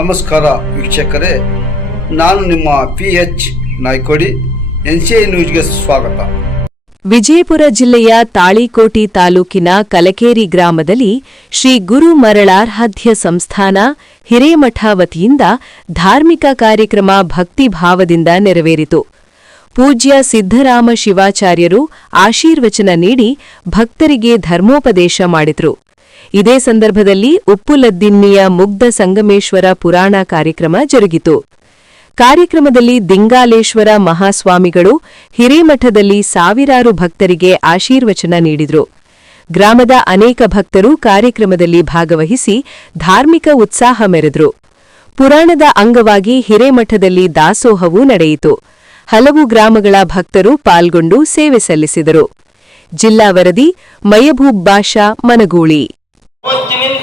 ನಮಸ್ಕಾರ ವೀಕ್ಷಕರೇ, ನಾನು ನಿಮ್ಮ PH ನಾಯ್ಕೋಡಿ. NCI ನ್ಯೂಸ್ಗೆ ಸ್ವಾಗತ. ವಿಜಯಪುರ ಜಿಲ್ಲೆಯ ತಾಳಿಕೋಟಿ ತಾಲೂಕಿನ ಕಲಕೇರಿ ಗ್ರಾಮದಲ್ಲಿ ಶ್ರೀ ಗುರು ಮರಳಾರಾಧ್ಯ ಸಂಸ್ಥಾನ ಹಿರೇಮಠ ವತಿಯಿಂದ ಧಾರ್ಮಿಕ ಕಾರ್ಯಕ್ರಮ ಭಕ್ತಿಭಾವದಿಂದ ನೆರವೇರಿತು. ಪೂಜ್ಯ ಸಿದ್ದರಾಮ ಶಿವಾಚಾರ್ಯರು ಆಶೀರ್ವಚನ ನೀಡಿ ಭಕ್ತರಿಗೆ ಧರ್ಮೋಪದೇಶ ಮಾಡಿದರು. ಇದೇ ಸಂದರ್ಭದಲ್ಲಿ ಉಪ್ಪುಲದ್ದಿನ್ನಿಯ ಮುಗ್ಧ ಸಂಗಮೇಶ್ವರ ಪುರಾಣ ಕಾರ್ಯಕ್ರಮ ಜರುಗಿತು. ಕಾರ್ಯಕ್ರಮದಲ್ಲಿ ದಿಂಗಾಲೇಶ್ವರ ಮಹಾಸ್ವಾಮಿಗಳು ಹಿರೇಮಠದಲ್ಲಿ ಸಾವಿರಾರು ಭಕ್ತರಿಗೆ ಆಶೀರ್ವಚನ ನೀಡಿದರು. ಗ್ರಾಮದ ಅನೇಕ ಭಕ್ತರು ಕಾರ್ಯಕ್ರಮದಲ್ಲಿ ಭಾಗವಹಿಸಿ ಧಾರ್ಮಿಕ ಉತ್ಸಾಹ ಮೆರೆದರು. ಪುರಾಣದ ಅಂಗವಾಗಿ ಹಿರೇಮಠದಲ್ಲಿ ದಾಸೋಹವೂ ನಡೆಯಿತು. ಹಲವು ಗ್ರಾಮಗಳ ಭಕ್ತರು ಪಾಲ್ಗೊಂಡು ಸೇವೆ ಸಲ್ಲಿಸಿದರು. ಜಿಲ್ಲಾ ವರದಿ ಮಯಬೂಬ್ ಬಾಷಾ, ಮನಗೂಳಿ.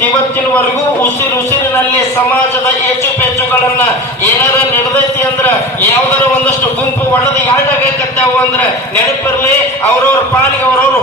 ಇವತ್ತಿನವರೆಗೂ ಉಸಿರಿನಲ್ಲಿ ಸಮಾಜದ ಹೆಚ್ಚುಪೆಚ್ಚುಗಳನ್ನ ಏನಾರ ನಡೆದೈತಿ ಅಂದ್ರ ಯಾವ್ದಾರ ಒಂದಷ್ಟು ಗುಂಪು ಒಡೆದು ಎರಡಾಗತ್ತಾವು ಅಂದ್ರ ನೆನಪಿರ್ಲಿ, ಅವ್ರವ್ರ ಪಾಲಿಗೆ ಅವ್ರವ್ರು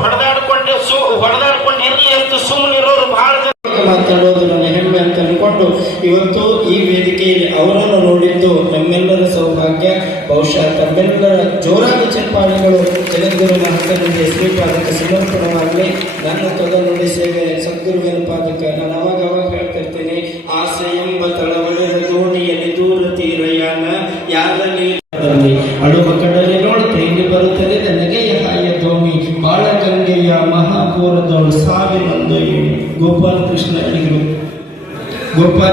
ಹೊಡೆದಾಡ್ಕೊಂಡಿರ್ಲಿ ಅಂತ ಸುಮ್ಮನಿರೋರು ಬಹಳ ಜನ ಮಾತಾಡೋದು ನನ್ನ ಹೆಮ್ಮೆ ಅಂತ ಅನ್ಕೊಂಡು ಇವತ್ತು ಈ ವೇದಿಕೆಯಲ್ಲಿ ಅವರನ್ನು ನೋಡಿದ್ದು ನಮ್ಮೆಲ್ಲರ ಸೌಭಾಗ್ಯ. ಬಹುಶಃ ತಮ್ಮೆಲ್ಲರ ಜೋರಾದ ಚಪ್ಪಾಳೆಗಳು ಜಗದ್ಗುರು ಮಹಾತ್ಮನಿಗೆ ಶ್ರೀಪಾದಕ್ಕೆ ಸಮರ್ಪಣವಾಗಲಿ. ನನ್ನ ತೊದಲುಡಿ ಸೇವೆ ಸದ್ಗುರುವಿನ ಪಾದಕ್ಕೆ ನಾನು ಅವಾಗ ಹೇಳ್ತಿರ್ತೇನೆ. ಆಸೆ ಎಂಬ ತಳವಳಿದ ದೋಣಿಯಲ್ಲಿ ದೂರ ತೀರಯಾನ ಯಾರಲ್ಲಿ ಅಡುವ ಕಡಲೆ ನೋಡುತ್ತೆ ಇಲ್ಲಿ ಬರುತ್ತದೆ ನನಗೆ ಹಾಯ ದೋಮಿ ಬಾಳ ಗಂಗೆಯ ಮಹಾಪೂರದವಳು ಸಾವಿನೊಂದು. ಗೋಪಾಲ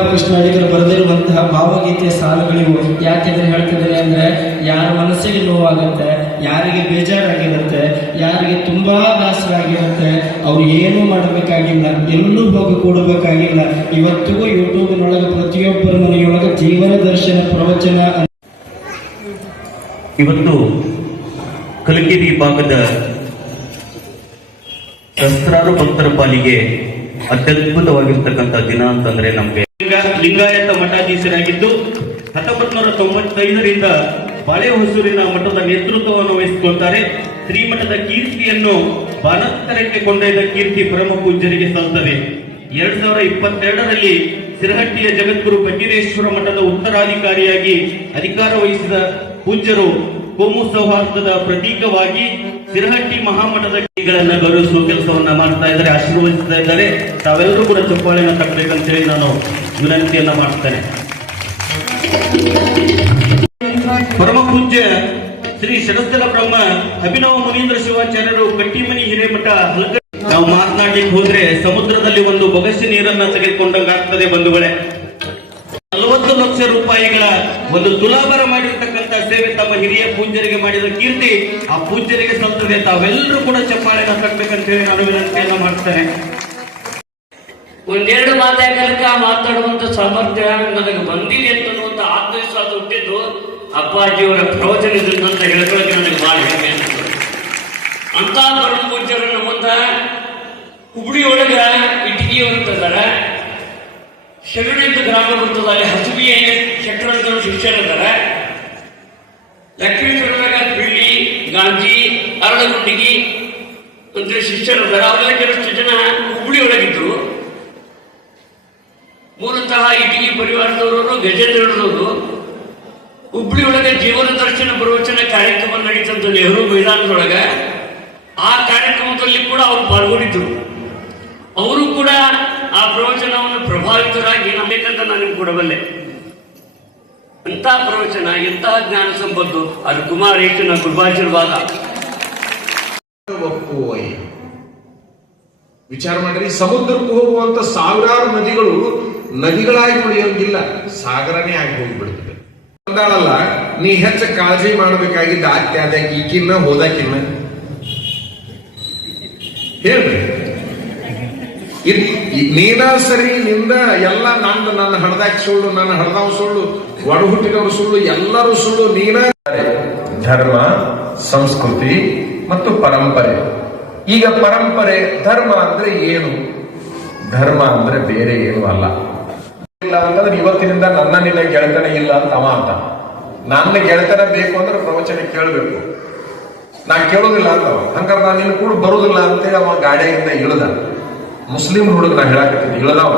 ಕೃಷ್ಣ ಅಡಿಗರು ಬರೆದಿರುವಂತಹ ಭಾವಗೀತೆಯ ಸಾಲುಗಳಿವು. ಯಾಕೆಂದ್ರೆ ಹೇಳ್ತಿದ್ದಾರೆ ಅಂದ್ರೆ, ಯಾರ ಮನಸ್ಸಿಗೆ ನೋವಾಗುತ್ತೆ, ಯಾರಿಗೆ ಬೇಜಾರಾಗಿರುತ್ತೆ, ಯಾರಿಗೆ ತುಂಬಾ ಬೇಸರಾಗಿರುತ್ತೆ, ಅವ್ರು ಏನೂ ಮಾಡಬೇಕಾಗಿಲ್ಲ, ಎಲ್ಲೂ ಹೋಗಿ ಕೂಡಬೇಕಾಗಿಲ್ಲ. ಇವತ್ತಿಗೂ ಯೂಟ್ಯೂಬ್ನೊಳಗೆ ಪ್ರತಿಯೊಬ್ಬರ ಮನೆಯೊಳಗೆ ಜೀವನ ದರ್ಶನ ಪ್ರವಚನ. ಇವತ್ತು ಕಲಕೇರಿ ಭಾಗದ ಸಹಸ್ರಾರು ಭಕ್ತರ ಪಾಲಿಗೆ ಅತ್ಯದ್ಭುತವಾಗಿರ್ತಕ್ಕಂಥ ದಿನ ಅಂತಂದ್ರೆ ನಮಗೆ ಲಿಂಗಾಯತ ಮಠಾಧೀಶರಾಗಿದ್ದು 1995ರಿಂದ ಬಾಳೆಹೊಸೂರಿನ ಮಠದ ನೇತೃತ್ವವನ್ನು ವಹಿಸಿಕೊಳ್ತಾರೆ. ಶ್ರೀಮಠದ ಕೀರ್ತಿಯನ್ನು ಬಾನತ್ತರಕ್ಕೆ ಕೊಂಡೊಯ್ದ ಕೀರ್ತಿ ಪರಮ ಪೂಜ್ಯರಿಗೆ ಸಲ್ಲುತ್ತದೆ. 2022ರಲ್ಲಿ ಸಿರಹಟ್ಟಿಯ ಜಗದ್ಗುರು ಬಗ್ಗೇಶ್ವರ ಮಠದ ಉತ್ತರಾಧಿಕಾರಿಯಾಗಿ ಅಧಿಕಾರ ವಹಿಸಿದ ಪೂಜ್ಯರು ಕೋಮು ಸೌಹಾರ್ದದ ಪ್ರತೀಕವಾಗಿ ಸಿರಹಟ್ಟಿ ಮಹಾಮಠದ ಗಳನ್ನ ಗೌರವಿಸುವ ಕೆಲಸವನ್ನ ಮಾಡ್ತಾ ಇದ್ದಾರೆ, ಆಶೀರ್ವದಿಸ್ತಾ ಇದ್ದಾರೆ. ತಾವೆಲ್ಲರೂ ಕೂಡ ಚಪ್ಪಾಳೆನ ತಟ್ಟಬೇಕಂತೇಳಿ ನಾನು ವಿನಂತಿಯನ್ನ ಮಾಡ್ತೇನೆ. ಪರಮ ಪೂಜ್ಯ ಶ್ರೀ ಶರಸ್ಥಲ ಬ್ರಹ್ಮ ಅಭಿನವ ಮುನೀಂದ್ರ ಶಿವಾಚಾರ್ಯರು ಕಟ್ಟಿಮನಿ ಹಿರೇಮಠ ನಾವು ಮಾತನಾಡಲಿಕ್ಕೆ ಹೋದ್ರೆ ಸಮುದ್ರದಲ್ಲಿ ಒಂದು ಬೊಗಸೆ ನೀರನ್ನ ತೆಗೆದುಕೊಂಡಂಗಾಗ್ತದೆ ಬಂಧುಗಳೇ. 40 ಲಕ್ಷ ರೂಪಾಯಿಗಳ ಒಂದು ತುಲಾಭಾರ ಮಾಡಿರ್ತಕ್ಕಂಥ ಸೇವೆ ತಮ್ಮ ಹಿರಿಯ ಪೂಜ್ಯರಿಗೆ ಮಾಡಿದ ಕೀರ್ತಿ ಆ ಪೂಜ್ಯರಿಗೆ ಸಲ್ತದೆ. ತಾವೆಲ್ಲರೂ ಕೂಡ ಚಪ್ಪಾಳೆನ ತಟ್ಟಬೇಕಂತ ಹೇಳಿ ನಾನು ವಿನಂತಿಯನ್ನ ಮಾಡ್ತೇನೆ. ಒಂದೆರಡು ಮಾತಾಡಲಿಕ್ಕೆ ಮಾತಾಡುವಂತ ಸಾಮರ್ಥ್ಯ ನನಗೆ ಬಂದಿದೆ ಅಂತನ್ನುವಂತ ಆತ್ಮವಿಶ್ವಾಸ ಹುಟ್ಟಿದ್ದು ಅಪ್ಪಾಜಿಯವರ ಪ್ರವಚನದಿಂದ ಅಂತ ಹೇಳ್ಕೊಳ್ಳೋಕೆ ನನಗೆ ಬಹಳ ಹೆಮ್ಮೆ ಅನಿಸ್ತದೆ. ಅಂತ ಪರಮ ಪೂಜ್ಯರು ನಮ್ಮಂತ ಹುಬ್ಳಿಯೊಳಗ ಇಟಗಿಯವರಿದ್ದಾರೆ, ಶರಣೆಂದು ಗ್ರಾಮ ಬರ್ತದೆ, ಹಸುಬಿಯ ಶೆಟ್ಟರಂತ ಶಿಷ್ಯರಿದ್ದಾರೆ, ಲಕ್ಷ್ಮೀಶ್ವರದಾಗ ಪಿಳ್ಳಿ, ಗಾಂಜಿ, ಅರಳಗುಂಡಿಗಿ ಅಂತ ಶಿಷ್ಯರಿದ್ದಾರೆ. ಅವರೆಲ್ಲ ಕೆಲಷ್ಟು ಜನ ಹುಬ್ಳಿಯೊಳಗಿದ್ರು. ಮೂಲತಃ ಇಟಗಿ ಪರಿವಾರದವರು, ಗಜೇಂದ್ರದವರು. ಹುಬ್ಳಿಯೊಳಗೆ ಜೀವನ ದರ್ಶನ ಪ್ರವಚನ ಕಾರ್ಯಕ್ರಮ ನಡೀತಂತ ನೆಹರು ಮೈದಾನದೊಳಗ. ಆ ಕಾರ್ಯಕ್ರಮದಲ್ಲಿ ಕೂಡ ಅವರು ಪಾಲ್ಗೊಂಡಿದ್ರು. ಅವರು ಕೂಡ ಆ ಪ್ರವಚನವನ್ನು ಪ್ರಭಾವಿತರಾಗಿ ನಮ್ಮಬೇಕಂತ ನಾನು ಕೊಡಬಲ್ಲೆ. ಎಂಥ ಪ್ರವಚನ, ಎಂತಹ ಜ್ಞಾನ ಸಂಪತ್ತು. ಅದು ಕುಮಾರ ಏಕನ ಕೃಪಾಶೀರ್ವಾದ. ವಿಚಾರ ಮಾಡ್ರಿ, ಸಮುದ್ರಕ್ಕೆ ಹೋಗುವಂತ ಸಾವಿರಾರು ನದಿಗಳಾಗಿ ಉಳಿಯೋಂಗಿಲ್ಲ, ಸಾಗರನೇ ಆಗಿ ಹೋಗಿಬಿಡ್ತದೆ. ಅಂದಾಳಲ್ಲ, ನೀ ಹೆಚ್ಚು ಕಾಳಜಿ ಮಾಡಬೇಕಾಗಿದ್ದ ಆತ್ಯಾದ ಈಕಿನ್ನ ಹೋದಾಕಿನ್ನ ಹೇಳ್ರಿ. ನೀನ ಸರಿ, ನಿಂದ ಎಲ್ಲ ನನ್ನ ಹಡ್ದಾಕಿ ಸುಳ್ಳು, ನನ್ನ ಹಡ್ದಾವ್ ಸುಳ್ಳು, ಒಡ ಹುಟ್ಟಿದವರು ಸುಳ್ಳು, ಎಲ್ಲರೂ ಸುಳ್ಳು. ನೀನ ಧರ್ಮ, ಸಂಸ್ಕೃತಿ ಮತ್ತು ಪರಂಪರೆ. ಈಗ ಪರಂಪರೆ, ಧರ್ಮ ಅಂದ್ರೆ ಏನು? ಧರ್ಮ ಅಂದ್ರೆ ಬೇರೆ ಏನು ಅಲ್ಲ. ಇಲ್ಲ ಅಂತಂದ್ರೆ ಇವತ್ತಿನಿಂದ ನಿನ್ನ ಗೆಳೆತನ ಇಲ್ಲ ಅಂತ ನನ್ನ ಗೆಳೆತನ ಬೇಕು ಅಂದ್ರೆ ಪ್ರವಚನ ಕೇಳಬೇಕು. ನಾ ಕೇಳೋದಿಲ್ಲ ಅಂತವ, ಹಂಗಾರೆ ನಾನು ನಿನ್ನ ಕೂಡ ಬರುದಿಲ್ಲ ಅಂತೇಳಿ ಅವ ಗಾಡಿಯಿಂದ ಇಳಿದ. ಮುಸ್ಲಿಂ ಹುಡುಗ ನಾ ಹೇಳಕತ್ತೀನಿ, ಇಳದವ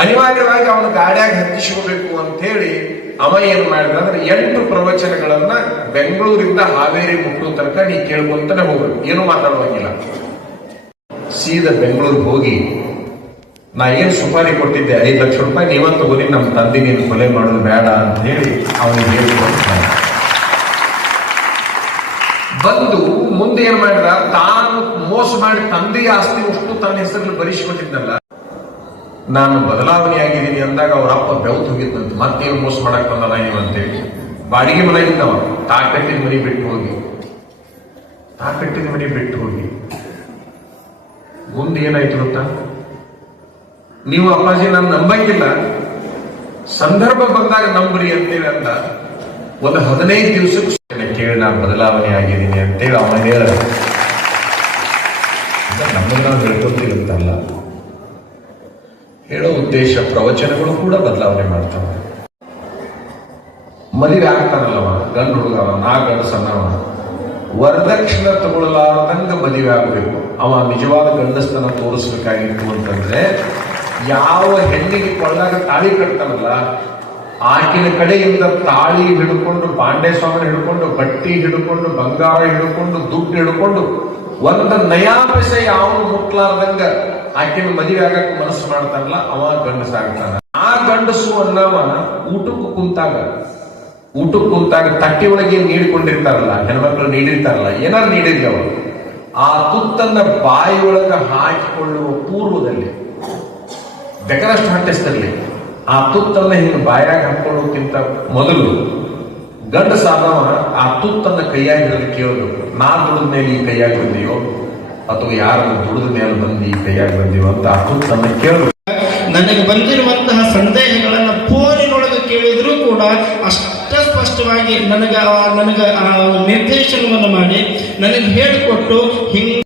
ಅನಿವಾರ್ಯವಾಗಿ ಅವನ ಗಾಡಿಯಾಗ ಹತ್ತಿಸ್ಕೋಬೇಕು ಅಂತ ಹೇಳಿ ಅವ ಏನ್ ಮಾಡಿದ ಅಂದ್ರೆ 8 ಪ್ರವಚನಗಳನ್ನ ಬೆಂಗಳೂರಿಂದ ಹಾವೇರಿ ಮುಟ್ಟೋ ತನಕ ನೀ ಕೇಳ್ಕೊಂತಾನೆ ಹೋಗ್ಬೇಕು, ಏನು ಮಾತಾಡುವಂಗಿಲ್ಲ. ಸೀದಾ ಬೆಂಗಳೂರಿಗೆ ಹೋಗಿ ನಾ ಏನ್ ಸುಪಾರಿ ಕೊಟ್ಟಿದ್ದೆ 5 ಲಕ್ಷ ರೂಪಾಯಿ ನೀವಂತ ತಗೋರಿ, ನಮ್ಮ ತಂದೆ ನೀನು ಕೊಲೆ ಮಾಡೋದು ಬೇಡ ಅಂತ ಹೇಳಿ ಅವನಿಗೆ ಹೇಳ್ಕೊಡ್ತಾನೆ. ಬಂದು ಮುಂದೆ ಏನ್ ಮಾಡಿದ, ತಾನು ಮೋಸ ಮಾಡಿ ತಂದೆಯ ಆಸ್ತಿ ಅಷ್ಟು ತನ್ನ ಹೆಸರಲ್ಲಿ ಬರಿಸಿಕೊಟ್ಟಿದ್ದಲ್ಲ, ನಾನು ಬದಲಾವಣೆ ಆಗಿದ್ದೀನಿ ಅಂದಾಗ ಅವ್ರ ಅಪ್ಪ ಬೆವ್ತು ಹೋಗಿದ್ದಂತ, ಮತ್ತೇನು ಮೋಸ ಮಾಡಕ್ ಬಂದ ಅಂತೇಳಿ ಬಾಡಿಗೆ ಮನೆಗಿದ್ದವ, ತಾಕಟ್ಟಿದ ಮನೆ ಬಿಟ್ಟು ಹೋಗಿ ಮುಂದೆ ಏನಾಯ್ತು ಗೊತ್ತಾ? ನೀವು ಅಪ್ಪಾಜಿ ನಾನು ನಂಬಂಗಿಲ್ಲ, ಸಂದರ್ಭ ಬಂದಾಗ ನಂಬ್ರಿ ಅಂತೇಳಿ ಅಂತ ಒಂದು 15 ದಿವಸಕ್ಕೆ ಕೇಳಿ ನಾನು ಬದಲಾವಣೆ ಆಗಿದ್ದೀನಿ ಅಂತೇಳಿ ಅವನ ಹೇಳ. ನಮ್ಮನ್ನ ನಾವು ಹೇಳ್ಕೊತೀವಂತಲ್ಲ, ಹೇಳೋ ಉದ್ದೇಶ ಪ್ರವಚನಗಳು ಕೂಡ ಬದಲಾವಣೆ ಮಾಡ್ತಾವ. ಮದುವೆ ಆಗ್ತಾನಲ್ಲವ ಗಂಡು ಹುಡುಗವ, ನಾ ಗಂಡಸನ್ನವ, ವರದಕ್ಷಿಣೆ ತಗೊಳ್ಳಲಾರ್ದಂಗ ಮದುವೆ ಆಗ್ಬೇಕು. ಅವ ನಿಜವಾದ ಗಂಡಸ್ತನ ತೋರಿಸ್ಬೇಕಾಗಿತ್ತು ಅಂತಂದ್ರೆ, ಯಾವ ಹೆಣ್ಣಿಗೆ ಕೊಳ್ಳಾಗ ತಾಳಿ ಕಟ್ತಾನಲ್ಲ ಆಕಿನ ಕಡೆಯಿಂದ ತಾಳಿ ಹಿಡ್ಕೊಂಡು, ಬಾಂಡೆ ಸ್ವಾಮಿ ಹಿಡ್ಕೊಂಡು, ಬಟ್ಟಿ ಹಿಡ್ಕೊಂಡು, ಬಂಗಾರ ಹಿಡ್ಕೊಂಡು, ದುಡ್ಡು ಹಿಡ್ಕೊಂಡು, ಒಂದು ನಯಾ ಪೈಸೆ ಯಾವನು ಮುಟ್ಲಾರ್ದಂಗ ಆಕಿನ ಮದುವೆ ಆಗಕ್ಕೆ ಮನಸ್ಸು ಮಾಡ್ತಾನಲ್ಲ ಅವ ಗಂಡಸಾಗ್ತಾನ. ಆ ಗಂಡಸು ಅನ್ನವ ಊಟಕ್ಕೆ ಕುಂತಾಗ ತಟ್ಟಿ ಒಳಗೆ ನೀಡಿಕೊಂಡಿರ್ತಾರಲ್ಲ, ಹೆಣ್ಮಕ್ಳು ನೀಡಿರ್ತಾರಲ್ಲ, ಏನಾರು ನೀಡಿದ್ವಿ ಅವರು, ಆ ತುತ್ತನ್ನ ಬಾಯಿ ಒಳಗ ಹಾಕಿಕೊಳ್ಳುವ ಪೂರ್ವದಲ್ಲಿ ಬೇಕಾದಷ್ಟು ಹೊಟ್ಟೆಸ್ತರ್ಲಿ, ಆ ತುತ್ತನ್ನ ಹಿಂಗೆ ಬಾಯಾಗ ಹಾಕೊಳ್ಳೋಕ್ಕಿಂತ ಮೊದಲು ಗಂಡಸಾದವ ಆ ತುತ್ತನ್ನ ಕೈಯಾಗಿ ಹಿಡಿದು ಕೇಳಬೇಕು, ನಾ ದುಡಿದ ಮೇಲೆ ಈ ಕೈಯಾಗಿ ಬಂದೀಯೋ ಅಥವಾ ಯಾರು ದುಡಿದ ಮೇಲೆ ಬಂದು ಈ ಕೈಯಾಗಿ ಬಂದೀವೋ ಅಂತ ಆ ತುತ್ತನ್ನ ಕೇಳಬೇಕು. ನನಗೆ ಬಂದಿರುವಂತಹ ಸಂದೇಹಗಳನ್ನ ಫೋನಿನೊಳಗೆ ಕೇಳಿದ್ರು ಕೂಡ ಅಷ್ಟ ಸ್ಪಷ್ಟವಾಗಿ ನನಗೆ ಆ ನಿರ್ದೇಶನವನ್ನು ಮಾಡಿ ನನಗೆ ಹೇಳಿಕೊಟ್ಟು ಹಿಂಗ